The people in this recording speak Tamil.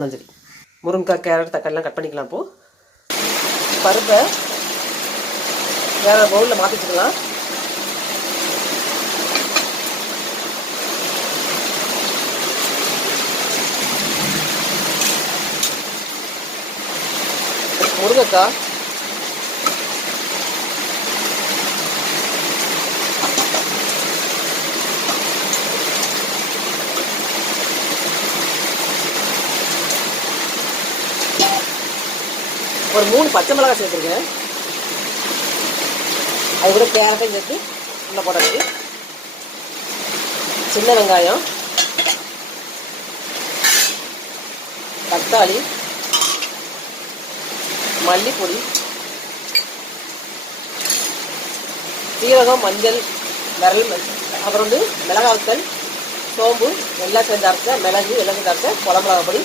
சரி, முருங்கைக்காய், கேரட், தக்காளிலாம் கட் பண்ணிக்கலாம். இப்போது பருப்பை வேறு பவுலில் மாற்றிக்கலாம். முருங்கைக்காய், ஒரு 3 பச்சை மிளகாய் சேர்த்துருக்கேன். அது கூட கேரட்டையும் சேர்த்து உள்ள போட்டாச்சு. சின்ன வெங்காயம், தக்காளி, மல்லிப்பொடி, சீரகம், மஞ்சள், அப்புறம் மிளகாய்த்தல், சோம்பு எல்லாம் சேர்ந்து அரைச்ச மிளகு எல்லாம் சேர்ந்து அரைச்ச குழம்பு மிளகாய் பொடி